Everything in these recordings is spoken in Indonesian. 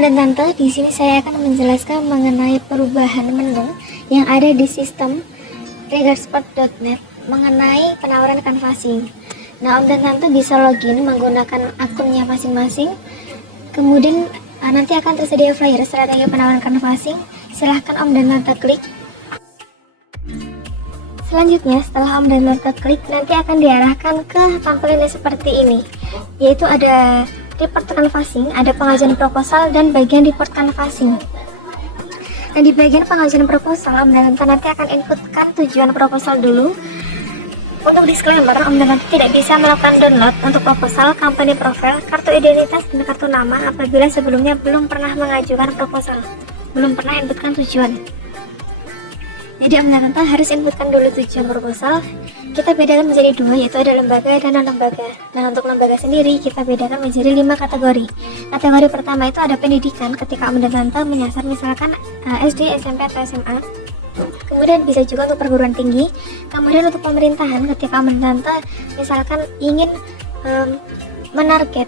dan Tante, di sini saya akan menjelaskan mengenai perubahan menu yang ada di sistem triggerspot.net mengenai penawaran canvassing. Nah, Om dan Tante bisa login menggunakan akunnya masing-masing. Kemudian nanti akan tersedia flyer strategi penawaran canvassing. Silahkan Om dan Tante klik. Selanjutnya, setelah Om dan Tante klik, nanti akan diarahkan ke tampilannya seperti ini, yaitu ada report canvassing, ada pengajuan proposal, dan bagian report canvassing. Nah, di bagian pengajuan proposal, Om dan Tante nanti akan inputkan tujuan proposal dulu. Untuk disclaimer, Om dan Tante tidak bisa melakukan download untuk proposal, company profile, kartu identitas, dan kartu nama apabila sebelumnya belum pernah mengajukan proposal, belum pernah inputkan tujuan. Jadi Om dan Tante harus inputkan dulu tujuan proposal. Kita bedakan menjadi dua, yaitu ada lembaga dan non-lembaga. Nah, untuk lembaga sendiri kita bedakan menjadi 5 kategori. Kategori pertama itu ada pendidikan, ketika Om dan Tante menyasar misalkan SD, SMP, atau SMA. Kemudian bisa juga untuk perguruan tinggi. Kemudian untuk pemerintahan, ketika Om dan Tante misalkan ingin menarget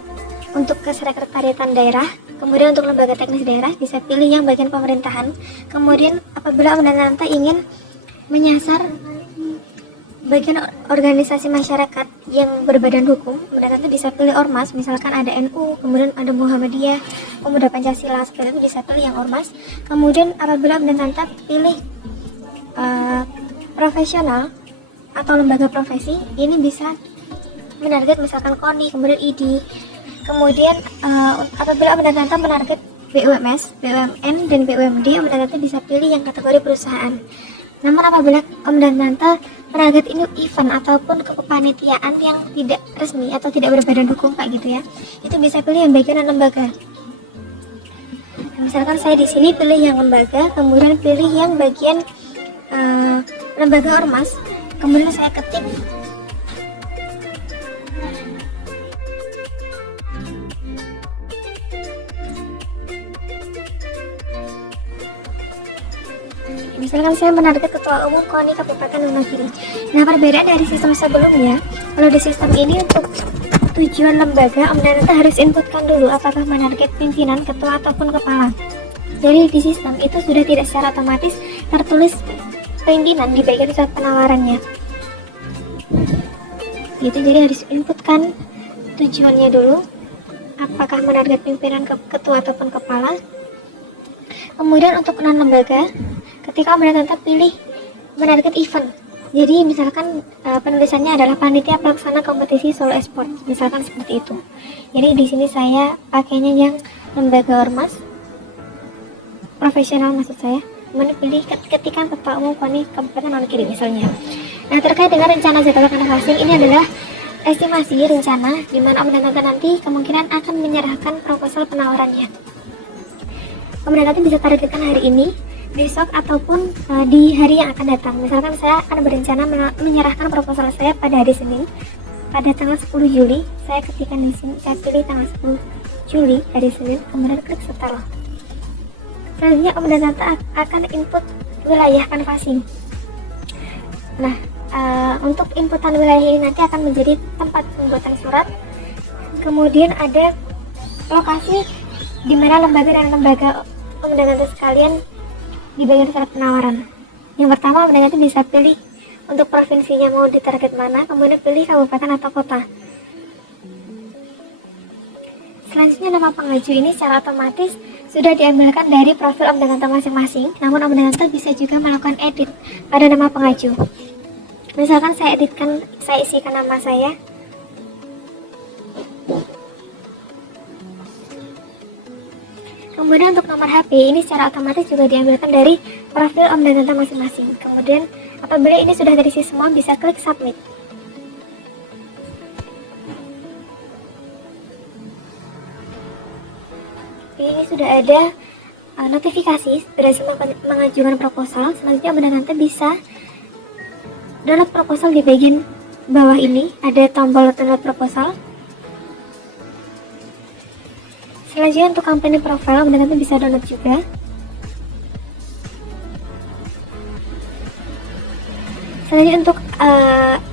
untuk kesekretariatan daerah. Kemudian untuk lembaga teknis daerah bisa pilih yang bagian pemerintahan. Kemudian apabila Om dan Tante ingin menyasar bagian organisasi masyarakat yang berbadan hukum, Om dan Tante bisa pilih ormas, misalkan ada NU, kemudian ada Muhammadiyah, Pemuda Pancasila, seperti itu bisa pilih yang ormas. Kemudian apabila Om dan Tante pilih profesional atau lembaga profesi, ini bisa menarget misalkan KONI, kemudian ID. Kemudian apabila Om dan Tante menarget BUMS, BUMN, dan BUMD, Om dan Tante bisa pilih yang kategori perusahaan. Namun apabila Om dan Tante menarget ini event ataupun kepanitiaan yang tidak resmi atau tidak berbadan hukum kayak gitu ya, itu bisa pilih yang bagian lembaga. Misalkan saya di sini pilih yang lembaga, kemudian pilih yang bagian lembaga ormas, kemudian saya ketik misalkan saya menarget ketua umum KONI Kabupaten Wonogiri. Nah, perbedaan dari sistem sebelumnya, kalau di sistem ini untuk tujuan lembaga, Om dan Tante harus inputkan dulu apakah menarget pimpinan, ketua, ataupun kepala. Jadi di sistem itu sudah tidak secara otomatis tertulis pimpinan di bagian surat penawarannya. Gitu, jadi harus inputkan tujuannya dulu, apakah menarget pimpinan, ketua, ataupun kepala. Kemudian untuk non lembaga, ketika Om dan Tante pilih menarget event, jadi misalkan penulisannya adalah panitia pelaksana kompetisi solo esport, misalkan seperti itu. Jadi di sini saya pakainya yang lembaga ormas profesional maksud saya. Kemudian pilih ketika ketua umum KONI Kabupaten Wonogiri misalnya. Nah, terkait dengan rencana jadwal canvassing, ini adalah estimasi rencana di mana Om dan Tante nanti kemungkinan akan menyerahkan proposal penawarannya. Om dan Tante bisa targetkan hari ini, besok, ataupun di hari yang akan datang. Misalkan saya akan berencana menyerahkan proposal saya pada hari Senin, pada tanggal 10 Juli. Saya ketikkan di sini, saya pilih tanggal 10 Juli hari Senin, kemudian klik setelah. Selanjutnya Om dan Tante akan input wilayah canvassing. Nah, untuk inputan wilayah ini nanti akan menjadi tempat pembuatan surat. Kemudian ada lokasi di mana lembaga dan lembaga Om dan Tante sekalian di bagian surat penawaran. Yang pertama, Om dan Tante bisa pilih untuk provinsinya mau di target mana, kemudian pilih kabupaten atau kota. Selanjutnya nama pengaju ini secara otomatis sudah diambilkan dari profil Om dan Tante masing-masing. Namun Om dan Tante bisa juga melakukan edit pada nama pengaju. Misalkan saya isikan nama saya. Kemudian untuk nomor HP ini secara otomatis juga diambilkan dari profil Om dan Tante masing-masing. Kemudian apabila ini sudah terisi semua, bisa klik submit. Ini sudah ada notifikasi berhasil mengajukan proposal. Selanjutnya Om dan Tante bisa download proposal di bagian bawah ini, ada tombol download proposal. Selanjutnya untuk company profile, Om dan Tante bisa download juga. Selanjutnya untuk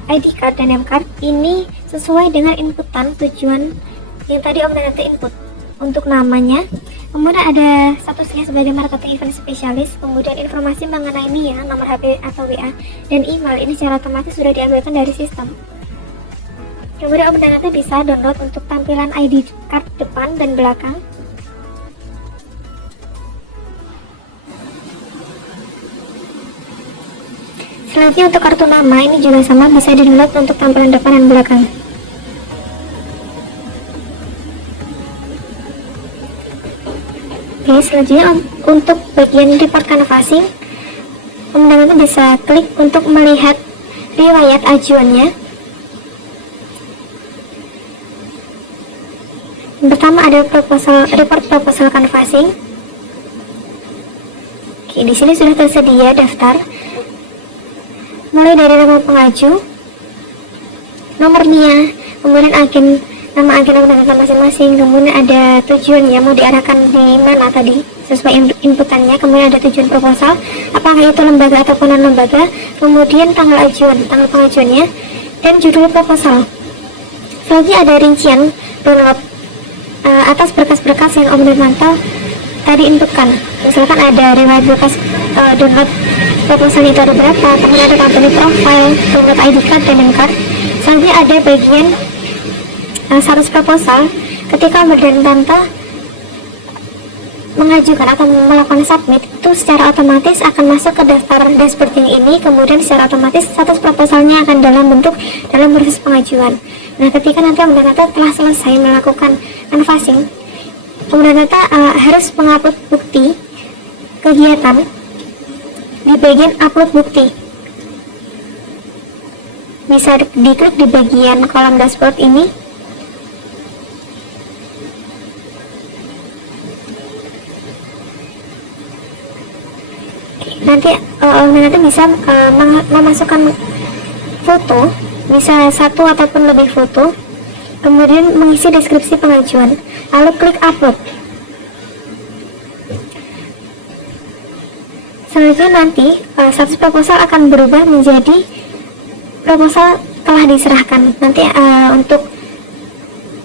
ID card dan name card, ini sesuai dengan inputan tujuan yang tadi Om dan Tante input. Untuk namanya, Kemudian ada statusnya sebagai marketing event spesialis, kemudian informasi mengenai NIA, nomor HP atau WA, dan email ini secara otomatis sudah diambilkan dari sistem. Kemudian Om Danata bisa download untuk tampilan ID card depan dan belakang. Selanjutnya untuk kartu nama ini juga sama, bisa di-download untuk tampilan depan dan belakang. Oke, selanjutnya untuk bagian report canvassing, Om Danata bisa klik untuk melihat riwayat ajuannya. Yang pertama ada report proposal canvassing. Oke, di sini sudah tersedia daftar, mulai dari nama pengaju, nomor NIA, kemudian nama agen masing-masing, kemudian ada tujuannya mau diarahkan di mana tadi sesuai inputannya, kemudian ada tujuan proposal, apakah itu lembaga ataupun non lembaga, kemudian tanggal pengajuannya, dan judul proposal. Selanjutnya ada rincian download atas berkas-berkas yang Om Danata tadi inputkan. Misalkan ada riwayat berkas download proposal itu ada berapa, kemudian ada company profile, download ID card dan name card. Selanjutnya ada bagian status proposal. Ketika Om Danata mengajukan atau melakukan submit, itu secara otomatis akan masuk ke daftar dashboard yang ini, kemudian secara otomatis status proposalnya akan dalam proses pengajuan. Nah, ketika nanti Om Danata telah selesai melakukan canvassing, Om Danata harus mengupload bukti kegiatan di bagian upload bukti. Bisa diklik di bagian kolom dashboard ini. Nanti Om Danata bisa memasukkan foto, bisa satu ataupun lebih foto, kemudian mengisi deskripsi pengajuan, lalu klik upload. Selanjutnya nanti status proposal akan berubah menjadi proposal telah diserahkan. Nanti untuk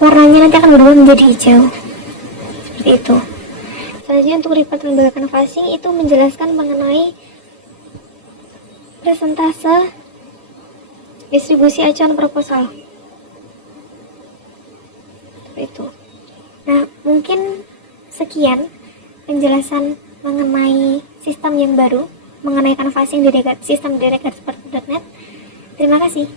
warnanya nanti akan berubah menjadi hijau, seperti itu. Selanjutnya untuk report lembaga canvassing itu menjelaskan mengenai persentase distribusi acuan proposal, seperti itu. Nah, mungkin sekian penjelasan mengenai sistem yang baru, mengenai canvassing di sistem di Regards.net. Terima kasih.